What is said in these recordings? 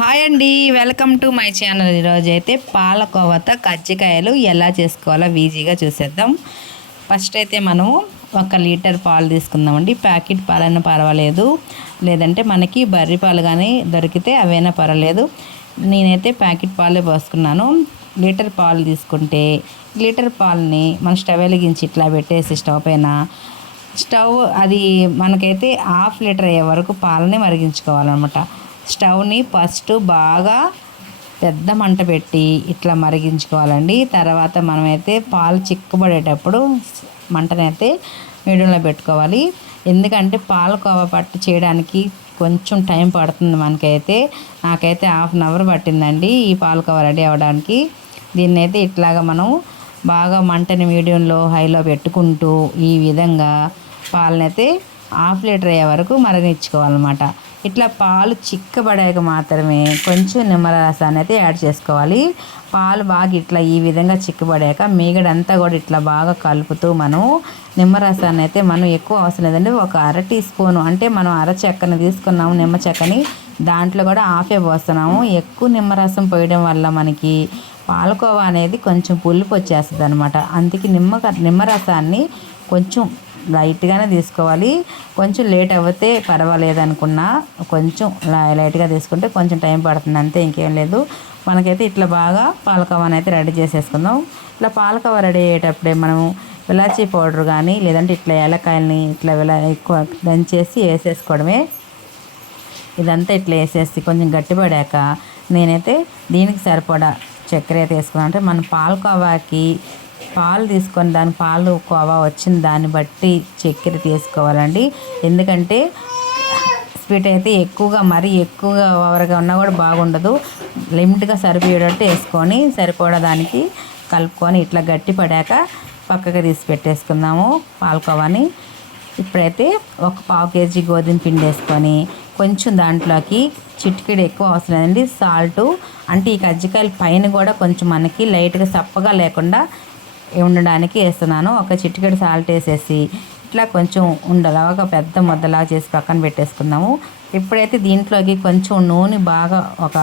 Hi అండి, welcome to my channel. ఈరోజు అయితే పాలకోవతో కజ్జికాయలు ఎలా చేసుకోవాలో ఈజీగా చూసేద్దాం. ఫస్ట్ అయితే మనం 1 లీటర్ పాలు తీసుకుందామండి. ప్యాకెట్ పాలైనా పర్వాలేదు, లేదంటే మనకి బర్రె పాలు కానీ దొరికితే అవైనా పర్వాలేదు. నేనైతే ప్యాకెట్ పాలే పోసుకున్నాను. లీటర్ పాలు తీసుకుంటే లీటర్ పాలని మన స్టవ్ వెలిగించి ఇట్లా పెట్టేసి స్టవ్ పైన అది మనకైతే 1/2 లీటర్ అయ్యే వరకు పాలని మరిగించుకోవాలన్నమాట. స్టవ్ని ఫస్ట్ బాగా పెద్ద మంట పెట్టి ఇట్లా మరిగించుకోవాలండి. తర్వాత మనమైతే పాలు చిక్కబడేటప్పుడు మంటనైతే మీడియంలో పెట్టుకోవాలి. ఎందుకంటే పాలకోవా పట్టు చేయడానికి కొంచెం టైం పడుతుంది మనకైతే. నాకైతే 1/2 అవర్ పట్టిందండి ఈ పాలకోవా రెడీ అవ్వడానికి. దీన్నైతే ఇట్లాగా మనం బాగా మంటని మీడియంలో హైలో పెట్టుకుంటూ ఈ విధంగా పాలనైతే 1/2 లీటర్ అయ్యే వరకు మరిగించుకోవాలన్నమాట. ఇట్లా పాలు చిక్కబడాక మాత్రమే కొంచెం నిమ్మరసాన్ని అయితే యాడ్ చేసుకోవాలి. పాలు బాగా ఇట్లా ఈ విధంగా చిక్కబడాక మీగడంతా కూడా ఇట్లా బాగా కలుపుతూ మనం నిమ్మరసాన్ని అయితే మనం ఎక్కువ అవసరం లేదండి. 1 అర టీ స్పూను అంటే మనం చెక్కని తీసుకున్నాము, నిమ్మ చెక్కని దాంట్లో కూడా ఆఫే పోస్తున్నాము. ఎక్కువ నిమ్మరసం పోయడం వల్ల మనకి పాలకోవా అనేది కొంచెం పులుపు వచ్చేస్తుంది అనమాట. అందుకే నిమ్మరసాన్ని కొంచెం లైట్గానే తీసుకోవాలి. కొంచెం లేట్ అవుతే పర్వాలేదు అనుకున్నా కొంచెం లైట్గా తీసుకుంటే కొంచెం టైం పడుతుంది, అంతే, ఇంకేం లేదు. మనకైతే ఇట్లా బాగా పాలకోవాని అయితే రెడీ చేసేసుకుందాం. ఇట్లా పాలకోవా రెడీ అయ్యేటప్పుడే మనం ఇలాచీ పౌడర్ కానీ లేదంటే ఇట్లా ఏలకాయలని ఇట్లా ఎక్కువ దంచేసి వేసేసుకోవడమే. ఇదంతా ఇట్లా వేసేసి కొంచెం గట్టిపడాక నేనైతే దీనికి సరిపడా చక్కెర అయితే వేసుకున్నాను. అంటే మన పాలకోవాకి పాలు తీసుకొని దాని పాలు కోవా వచ్చిన దాన్ని బట్టి చక్కెర తీసుకోవాలండి. ఎందుకంటే స్వీట్ అయితే మరీ ఎక్కువగా ఓవర్గా ఉన్నా కూడా బాగుండదు. లిమిట్గా సరిపోయేటట్టు వేసుకొని సరిపోయే దానికి కలుపుకొని ఇట్లా గట్టి పడాక పక్కకి తీసి పెట్టేసుకుందాము పాలకోవాని. ఇప్పుడైతే 1/4 కేజీ గోధుమ పిండి వేసుకొని కొంచెం దాంట్లోకి చిటికెడు ఎక్కువ అవసరం లేదండి సాల్టు. అంటే ఈ కజ్జికాయల పైన కూడా కొంచెం మనకి లైట్గా సప్పగా లేకుండా ఉండడానికి వేస్తున్నాను. 1 చిటికెడు సాల్ట్ వేసేసి ఇట్లా కొంచెం ఉండలాగా పెద్ద ముద్దలాగా చేసి పక్కన పెట్టేసుకుందాము. ఇప్పుడైతే దీంట్లోకి కొంచెం నూనె బాగా ఒక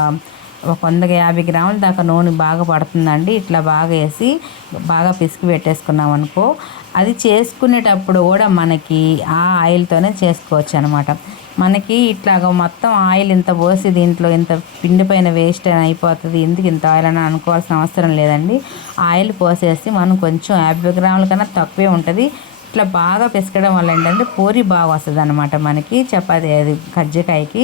150 గ్రాముల దాకా నూనె బాగా పడుతుందండి. ఇట్లా బాగా వేసి బాగా పిసికి పెట్టేసుకున్నాం అనుకో, అది చేసుకునేటప్పుడు కూడా మనకి ఆ ఆయిల్తోనే చేసుకోవచ్చు అనమాట. మనకి ఇట్లాగ మొత్తం ఆయిల్ ఇంత పోసి దీంట్లో ఇంత పిండి పైన వేస్ట్ అని అయిపోతుంది, ఎందుకు ఇంత ఆయిల్ అని అనుకోవాల్సిన అవసరం లేదండి. ఆయిల్ పోసేసి మనం కొంచెం 50 గ్రాముల కన్నా తక్కువే ఉంటుంది. ఇట్లా బాగా పిసకడం వల్ల ఏంటంటే పూరి బాగా వస్తుంది అనమాట మనకి, చపాతీ అది కజ్జికాయకి.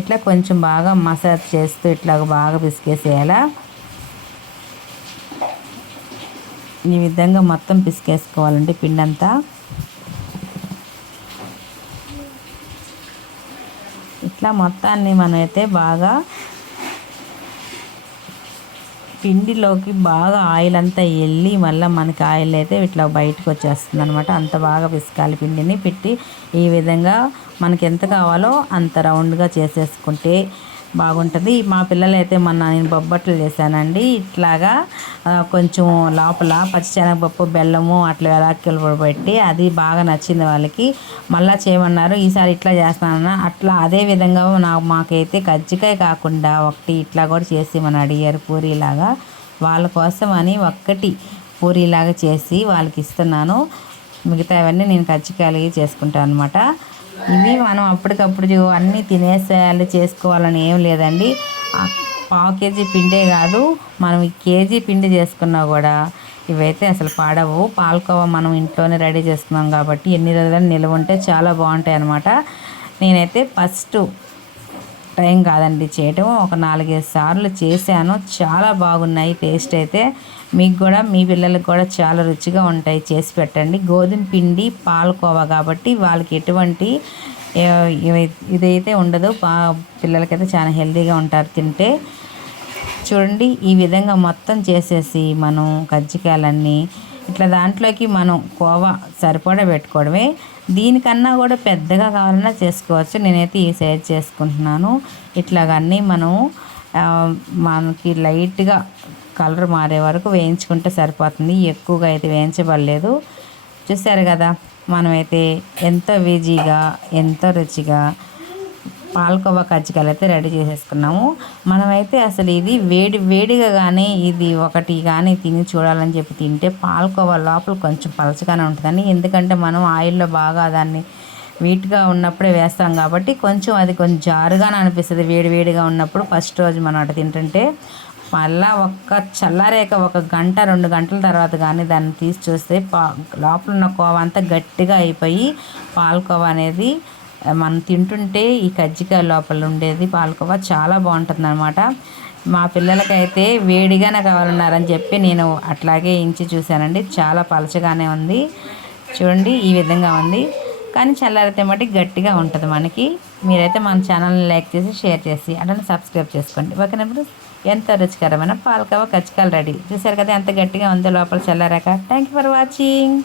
ఇట్లా కొంచెం బాగా మసాజ్ చేస్తూ ఇట్లా బాగా పిసికేసేయాల. ఈ విధంగా మొత్తం పిసికేసుకోవాలండి పిండి అంతా. ఇట్లా మొత్తాన్ని మనమైతే బాగా పిండిలోకి బాగా ఆయిల్ అంతా వెళ్ళి మళ్ళీ మనకి ఆయిల్ అయితే ఇట్లా బయటకు వచ్చేస్తుంది అనమాట. అంత బాగా పిసకాలి పిండిని పెట్టి. ఈ విధంగా మనకి ఎంత కావాలో అంత రౌండ్గా చేసేసుకుంటే బాగుంటుంది. మా పిల్లలు అయితే నేను బొబ్బట్లు చేశానండి. ఇట్లాగా కొంచెం లోపల పచ్చిశనగపప్పు, బెల్లము అట్లా యాలకులు పెట్టి అది బాగా నచ్చింది వాళ్ళకి. మళ్ళీ చేయమన్నారు, ఈసారి ఇట్లా చేస్తానన్నా. అట్లా అదే విధంగా మాకైతే కజ్జికాయ కాకుండా ఒకటి ఇట్లా కూడా చేసి అడిగారు పూరీలాగా. వాళ్ళ కోసం అని ఒక్కటి పూరీలాగా చేసి వాళ్ళకి ఇస్తున్నాను. మిగతావన్నీ నేను కజ్జికాయలు చేసుకుంటాను అనమాట. ఇవి మనం అప్పటికప్పుడు అన్నీ తినేసేయాలి చేసుకోవాలని ఏం లేదండి. 1/4 కేజీ పిండే కాదు, మనం కేజీ పిండి చేసుకున్నా కూడా ఇవైతే అసలు పాడవు. పాలకోవా మనం ఇంట్లోనే రెడీ చేసుకున్నాం కాబట్టి ఎన్ని రోజులు నిల్వ ఉంటే చాలా బాగుంటాయి అన్నమాట. నేనైతే ఫస్ట్ టైం కాదండి చేయటం, ఒక 4-5 సార్లు చేశాను. చాలా బాగున్నాయి టేస్ట్ అయితే. మీకు కూడా మీ పిల్లలకు కూడా చాలా రుచిగా ఉంటాయి, చేసి పెట్టండి. గోధుమ పిండి పాలకోవా కాబట్టి వాళ్ళకి ఎటువంటి ఇదైతే ఉండదు. పిల్లలకైతే చాలా హెల్తీగా ఉంటారు తింటే. చూడండి, ఈ విధంగా మొత్తం చేసేసి మనం కజ్జికాయలన్నీ ఇట్లా దాంట్లోకి మనం కోవా సరిపడా పెట్టుకోవడమే. దీనికన్నా కూడా పెద్దగా కావాలన్నా చేసుకోవచ్చు. నేనైతే ఈ సైజ్ చేసుకుంటున్నాను. ఇట్లాగన్నీ మనం మనకి లైట్గా కలర్ మారే వరకు వేయించుకుంటే సరిపోతుంది, ఎక్కువగా అయితే వేయించబడలేదు. చూసారు కదా, మనమైతే ఎంతో ఈజీగా ఎంతో రుచిగా పాలకోవా కజ్జికాయలు అయితే రెడీ చేసేసుకున్నాము. మనమైతే అసలు ఇది వేడిగా కానీ ఇది ఒకటి కానీ తిని చూడాలని చెప్పి తింటే పాలకోవా లోపల కొంచెం పలచగానే ఉంటుందని, ఎందుకంటే మనం ఆయిల్లో బాగా దాన్ని వీట్గా ఉన్నప్పుడే వేస్తాం కాబట్టి కొంచెం జారుగానే అనిపిస్తుంది వేడిగా ఉన్నప్పుడు. ఫస్ట్ రోజు మనం అటు తింటుంటే మళ్ళీ చల్లారాక 1 గంట 2 గంటల తర్వాత కానీ దాన్ని తీసి చూస్తే లోపల ఉన్న కోవా అంతా గట్టిగా అయిపోయి పాలకోవా అనేది మనం తింటుంటే ఈ కజ్జికాయ లోపల ఉండేది పాలకోవా చాలా బాగుంటుంది అనమాట. మా పిల్లలకైతే వేడిగానే కావాలన్నారని చెప్పి నేను అట్లాగే ఇంచి చూశానండి. చాలా పలచగానే ఉంది చూడండి, ఈ విధంగా ఉంది. కానీ చల్లారితే మట్టి గట్టిగా ఉంటుంది మనకి. మీరైతే మన ఛానల్ని లైక్ చేసి షేర్ చేసి అట్లనే సబ్స్క్రైబ్ చేసుకోండి. ఓకేనప్పుడు ఎంతో రుచికరమైన పాలకోవా కజ్జికాయలు రెడీ. చూసారు కదా ఎంత గట్టిగా ఉందో లోపల చల్లారాక. Thank you for watching.